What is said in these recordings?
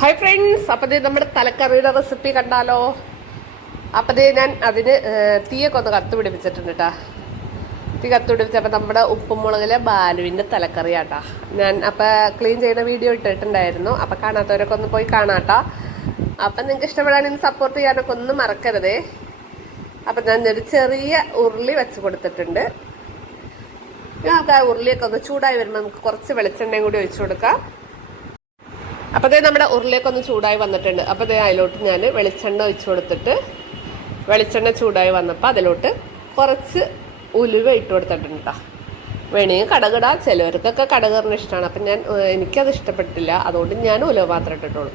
Hi friends അപ്പം ദേ നമ്മുടെ തലക്കറിയുടെ recipe കണ്ടാലോ? അപ്പം ദേ ഞാൻ അതിന് തീയൊക്കെ ഒന്ന് കത്ത് പിടിപ്പിച്ചിട്ടുണ്ട് കേട്ടോ തീ കത്ത് പിടിപ്പിച്ചപ്പോൾ നമ്മുടെ ഉപ്പും മുളകിലെ ബാലുവിന്റെ തലക്കറിയാട്ടാ. ഞാൻ അപ്പോൾ ക്ലീൻ ചെയ്യുന്ന വീഡിയോ ഇട്ടിട്ടുണ്ടായിരുന്നു. അപ്പോൾ കാണാത്തവരൊക്കെ ഒന്ന് പോയി കാണാട്ടാ. അപ്പം നിങ്ങൾക്ക് ഇഷ്ടപ്പെടാണെങ്കിൽ സപ്പോർട്ട് ചെയ്യാനൊക്കെ ഒന്നും മറക്കരുതേ. അപ്പം ഞാൻ ഒരു ചെറിയ ഉരുളി വെച്ച് കൊടുത്തിട്ടുണ്ട്. നമുക്ക് ആ ഉരുളിയൊക്കെ ഒന്ന് ചൂടായി വരുമ്പോൾ നമുക്ക് കുറച്ച് വെളിച്ചെണ്ണയും കൂടി ഒഴിച്ചു കൊടുക്കാം. അപ്പോൾ അതേ നമ്മുടെ ഉരുളിയൊക്കെ ചൂടായി വന്നിട്ടുണ്ട്. അപ്പോൾ അതേ അതിലോട്ട് ഞാൻ വെളിച്ചെണ്ണ ഒഴിച്ചു കൊടുത്തിട്ട് വെളിച്ചെണ്ണ ചൂടായി വന്നപ്പോൾ അതിലോട്ട് കുറച്ച് ഉലുവ ഇട്ട് കൊടുത്തിട്ടുണ്ട് കേട്ടോ വേണമെങ്കിൽ കടകട. ചിലവർക്കൊക്കെ കടകറിന് ഇഷ്ടമാണ് അപ്പം ഞാൻ എനിക്കത് ഇഷ്ടപ്പെട്ടില്ല. അതുകൊണ്ട് ഞാൻ ഉലുവ മാത്രം ഇട്ടിട്ടുള്ളൂ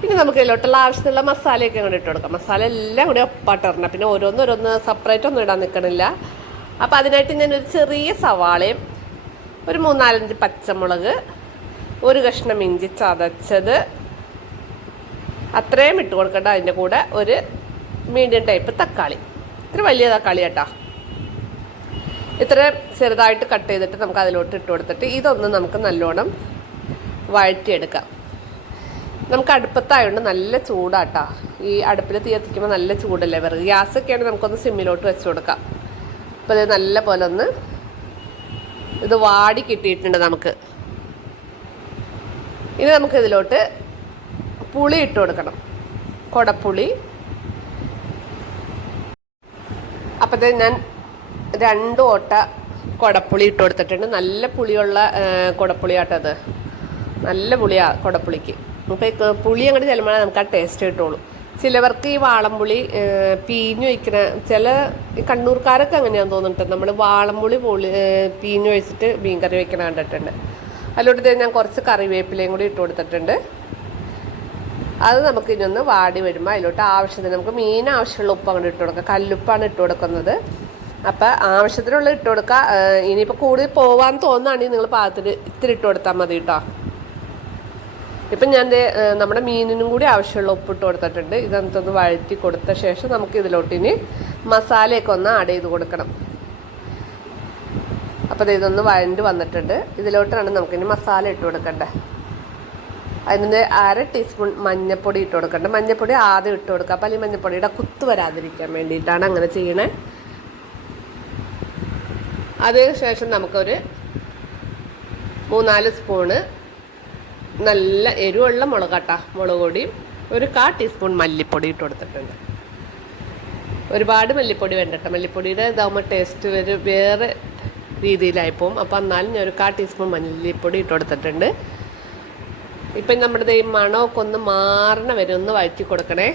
പിന്നെ നമുക്ക് ഇതിലോട്ടുള്ള ആവശ്യത്തിലുള്ള മസാലയൊക്കെ അങ്ങോട്ട് ഇട്ട് കൊടുക്കാം. മസാല എല്ലാം കൂടി ഒപ്പാട്ട് ഇടണം. പിന്നെ ഓരോന്ന് ഓരോന്ന് സെപ്പറേറ്റ് ഒന്നും ഇടാൻ നിൽക്കണില്ല അപ്പോൾ അതിനായിട്ട് ഞാനൊരു ചെറിയ സവാളയും ഒരു മൂന്നാലഞ്ച് പച്ചമുളക് ഒരു കഷ്ണം ഇഞ്ചി ചതച്ചത് അത്രയും ഇട്ട് കൊടുക്കണ്ട. അതിന്റെ കൂടെ ഒരു മീഡിയം ടൈപ്പ് തക്കാളി. ഇത്ര വലിയ തക്കാളി കേട്ടാ ഇത്രയും ചെറുതായിട്ട് കട്ട് ചെയ്തിട്ട് നമുക്ക് അതിലോട്ട് ഇട്ട് കൊടുത്തിട്ട് ഇതൊന്ന് നമുക്ക് നല്ലോണം വഴറ്റിയെടുക്കാം. നമുക്ക് അടുപ്പത്തായതുകൊണ്ട് നല്ല ചൂടാട്ടാ. ഈ അടുപ്പിൽ തീ എത്തിക്കുമ്പോൾ നല്ല ചൂടല്ലേ? വിറക് ഗ്യാസൊക്കെയാണ് നമുക്കൊന്ന് സിമ്മിലോട്ട് വെച്ച് കൊടുക്കാം. അപ്പോൾ ഇത് നല്ല പോലെ ഒന്ന് ഇത് വാടി കിട്ടിയിട്ടുണ്ട് നമുക്ക്. ഇനി നമുക്കിതിലോട്ട് പുളി ഇട്ട് കൊടുക്കണം. കൊടപ്പുളി. അപ്പോഴത്തെ ഞാൻ രണ്ട് ഓട്ട കൊടപ്പുളി ഇട്ട് കൊടുത്തിട്ടുണ്ട്. നല്ല പുളിയുള്ള കൊടപ്പുളിയാട്ടത് നല്ല പുളിയാ കൊടപ്പുളിക്ക്. അപ്പോൾ പുളി അങ്ങോട്ട് ചെല്ലുമ്പോഴേ നമുക്ക് ആ ടേസ്റ്റ് കിട്ടുള്ളൂ. ചിലവർക്ക് ഈ വാളംപുളി പീഞ്ഞു വയ്ക്കുന്ന ചില കണ്ണൂർക്കാരൊക്കെ അങ്ങനെയാണെന്ന് തോന്നുന്നുണ്ട്. നമ്മൾ വാളംപുളി പുളി പീഞ്ഞു വെച്ചിട്ട് കറി വെക്കണ കണ്ടിട്ടുണ്ട്. അതിലോട്ട് ഞാൻ കുറച്ച് കറിവേപ്പിലയും കൂടി ഇട്ട് കൊടുത്തിട്ടുണ്ട്. അത് നമുക്ക് ഇനി ഒന്ന് വാടി വരുമ്പോൾ അതിലോട്ട് ആവശ്യത്തിന് നമുക്ക് മീൻ ആവശ്യമുള്ള ഉപ്പ് അങ്ങോട്ട് ഇട്ട് കൊടുക്കുക കല്ലുപ്പാണ് ഇട്ട് കൊടുക്കുന്നത്. അപ്പം ആവശ്യത്തിനുള്ള ഇട്ട് കൊടുക്കുക ഇനിയിപ്പോൾ കൂടുതൽ പോവാൻ തോന്നുകയാണെങ്കിൽ നിങ്ങൾ പാകത്തിൽ ഇത്തിരി ഇട്ട് കൊടുത്താൽ മതി കേട്ടോ ഇപ്പം ഞാൻ നമ്മുടെ മീനിനും കൂടി ആവശ്യമുള്ള ഉപ്പ് ഇട്ട് കൊടുത്തിട്ടുണ്ട്. ഇതൊന്ന് വഴറ്റി കൊടുത്ത ശേഷം നമുക്ക് ഇതിലോട്ട് ഇനി മസാലയൊക്കെ ഒന്ന് ആഡ് ചെയ്ത് കൊടുക്കണം. അപ്പോൾ ഇതൊന്ന് വഴണ്ട് വന്നിട്ടുണ്ട്. ഇതിലോട്ടാണ് നമുക്കിനി മസാല ഇട്ട് കൊടുക്കേണ്ടത് അതിന് അര ടീസ്പൂൺ മഞ്ഞൾപ്പൊടി ഇട്ട് കൊടുക്കേണ്ടത് മഞ്ഞൾപ്പൊടി ആദ്യം ഇട്ട് കൊടുക്കുക. അപ്പോൾ അല്ലെങ്കിൽ മഞ്ഞൾപ്പൊടിയുടെ കുത്ത് വരാതിരിക്കാൻ വേണ്ടിയിട്ടാണ് അങ്ങനെ ചെയ്യണേ. അതിനുശേഷം നമുക്കൊരു മൂന്നാൽ സ്പൂണ് നല്ല എരിവുള്ള മുളകട്ട മുളക് പൊടിയും ഒരു കാ ടീസ്പൂൺ മല്ലിപ്പൊടി ഇട്ട് കൊടുത്തിട്ടുണ്ട്. ഒരുപാട് മല്ലിപ്പൊടി വേണ്ടട്ടോ മല്ലിപ്പൊടിയുടെ ഇതാകുമ്പോൾ ടേസ്റ്റ് വരും. വേറെ രീതിയിലായിപ്പോവും. അപ്പോൾ എന്നാലും ഞാൻ ഒരു കാ ടീസ്പൂൺ മല്ലിപ്പൊടി ഇട്ട് കൊടുത്തിട്ടുണ്ട്. ഇപ്പം നമ്മുടെ ഈ മണമൊക്കെ ഒന്ന് മാറണ വരെ ഒന്ന് വഴറ്റി കൊടുക്കണേ.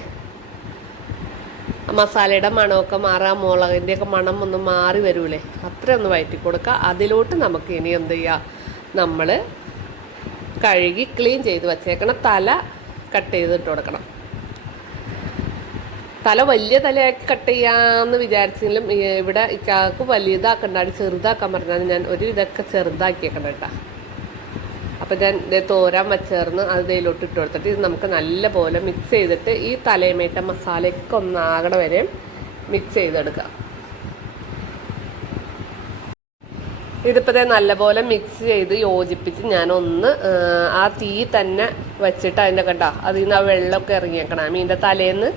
മസാലയുടെ മണമൊക്കെ മാറാ മുളകിന്റെ ഒക്കെ മണം ഒന്ന് മാറി വരൂലേ. ഒന്ന് വഴറ്റി കൊടുക്കുക അതിലോട്ട് നമുക്ക് ഇനി എന്ത് ചെയ്യുക നമ്മൾ കഴുകി ക്ലീൻ ചെയ്ത് വച്ചേക്കണം. തല കട്ട് ചെയ്തിട്ട് കൊടുക്കണം. തല വലിയ തലയാക്കി കട്ട് ചെയ്യാമെന്ന് വിചാരിച്ചെങ്കിലും ഇവിടെ ഇക്കാക്ക് വലിയതാക്കണ്ടാണ് ചെറുതാക്കാൻ പറഞ്ഞാൽ ഞാൻ ഒരു ഇതൊക്കെ ചെറുതാക്കിയേക്കണം കേട്ടോ. അപ്പം ഞാൻ തോരാൻ വച്ചേർന്ന് അത് ഇതിലോട്ട് ഇട്ട് കൊടുത്തിട്ട് ഇത് നമുക്ക് നല്ല പോലെ മിക്സ് ചെയ്തിട്ട് ഈ തലയമേറ്റ മസാലയൊക്കെ ഒന്നാകണ വരെ മിക്സ് ചെയ്തെടുക്കാം. ഇതിപ്പോൾ നല്ലപോലെ മിക്സ് ചെയ്ത് യോജിപ്പിച്ച് ഞാനൊന്ന് ആ, തീ തന്നെ വെച്ചിട്ട് അതിന്റെ കണ്ട അതിൽ നിന്ന് ആ വെള്ളമൊക്കെ ഇറങ്ങിയേക്കണം മീന്റെ തലേന്ന്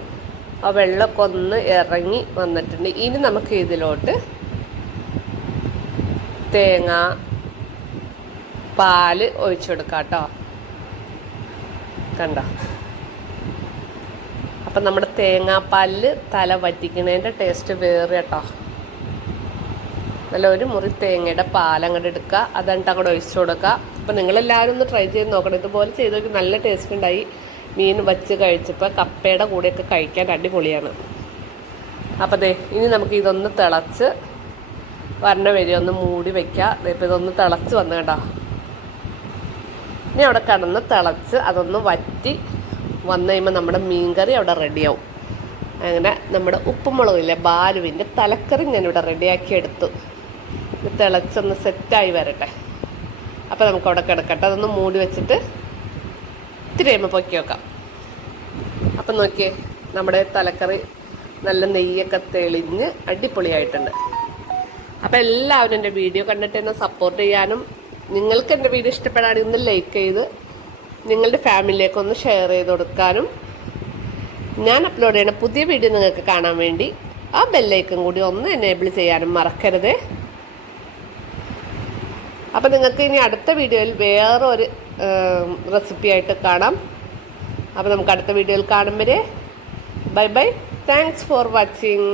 ആ വെള്ളമൊക്കെ ഒന്ന് ഇറങ്ങി വന്നിട്ടുണ്ട്. ഇനി നമുക്ക് ഇതിലോട്ട് തേങ്ങ പാൽ ഒഴിച്ചു കൊടുക്കാം കേട്ടോ. കണ്ടോ? അപ്പം നമ്മുടെ തേങ്ങാപ്പാലിൽ തല വറ്റിക്കുന്നതിന്റെ ടേസ്റ്റ് വേറെ കേട്ടോ. നല്ല ഒരു മുറി തേങ്ങയുടെ പാലങ്ങോട്ട് എടുക്കുക. അതങ്ങോട്ട് അങ്ങോട്ട് ഒഴിച്ചു കൊടുക്കുക. അപ്പം നിങ്ങളെല്ലാവരും ഒന്ന് ട്രൈ ചെയ്ത് നോക്കണം. ഇതുപോലെ ചെയ്ത് നല്ല ടേസ്റ്റ് ഉണ്ടായി. മീൻ വച്ച് കഴിച്ചപ്പോൾ കപ്പയുടെ കൂടെയൊക്കെ കഴിക്കാൻ അടിപൊളിയാണ്. അപ്പം ദേ ഇനി നമുക്ക് ഇതൊന്ന് തിളച്ച് വരണ വരി ഒന്ന് മൂടി വയ്ക്കുക ഇപ്പം ഇതൊന്ന് തിളച്ച് വന്നു കേട്ടോ. ഇനി അവിടെ കിടന്ന് തിളച്ച് അതൊന്ന് വറ്റി വന്നു കഴിയുമ്പോൾ നമ്മുടെ മീൻകറി അവിടെ റെഡിയാവും. അങ്ങനെ നമ്മുടെ ഉപ്പുമുളകില്ലേ ബാലുവിന്റെ തലക്കറി ഞാനിവിടെ റെഡിയാക്കി എടുത്തു. തിളച്ചൊന്ന് സെറ്റായി വരട്ടെ. അപ്പോൾ നമുക്ക് അവിടെ കിടക്കട്ടെ. അതൊന്ന് മൂടി വെച്ചിട്ട് ഇത്തിരി കഴിയുമ്പോൾ പൊക്കി വെക്കാം. അപ്പം നോക്കിയേ നമ്മുടെ തലക്കറി നല്ല നെയ്യൊക്കെ തെളിഞ്ഞ് അടിപൊളിയായിട്ടുണ്ട്. അപ്പോൾ എല്ലാവരും എന്റെ വീഡിയോ കണ്ടിട്ട് എന്നെ സപ്പോർട്ട് ചെയ്യാനും നിങ്ങൾക്ക് എന്റെ വീഡിയോ ഇഷ്ടപ്പെടാണെങ്കിൽ ഒന്ന് ലൈക്ക് ചെയ്ത് നിങ്ങളുടെ ഫാമിലിയിലേക്ക് ഒന്ന് ഷെയർ ചെയ്ത് കൊടുക്കാനും ഞാൻ അപ്ലോഡ് ചെയ്യുന്ന പുതിയ വീഡിയോ നിങ്ങൾക്ക് കാണാൻ വേണ്ടി ആ ബെല്ലൈക്കും കൂടി ഒന്ന് എനേബിൾ ചെയ്യാനും മറക്കരുത്. അപ്പം നിങ്ങൾക്ക് ഇനി അടുത്ത വീഡിയോയിൽ വേറെ ഒരു റെസിപ്പി ആയിട്ട് കാണാം. അപ്പോൾ നമുക്ക് അടുത്ത വീഡിയോയിൽ കാണും വരെ. Bye bye thanks for watching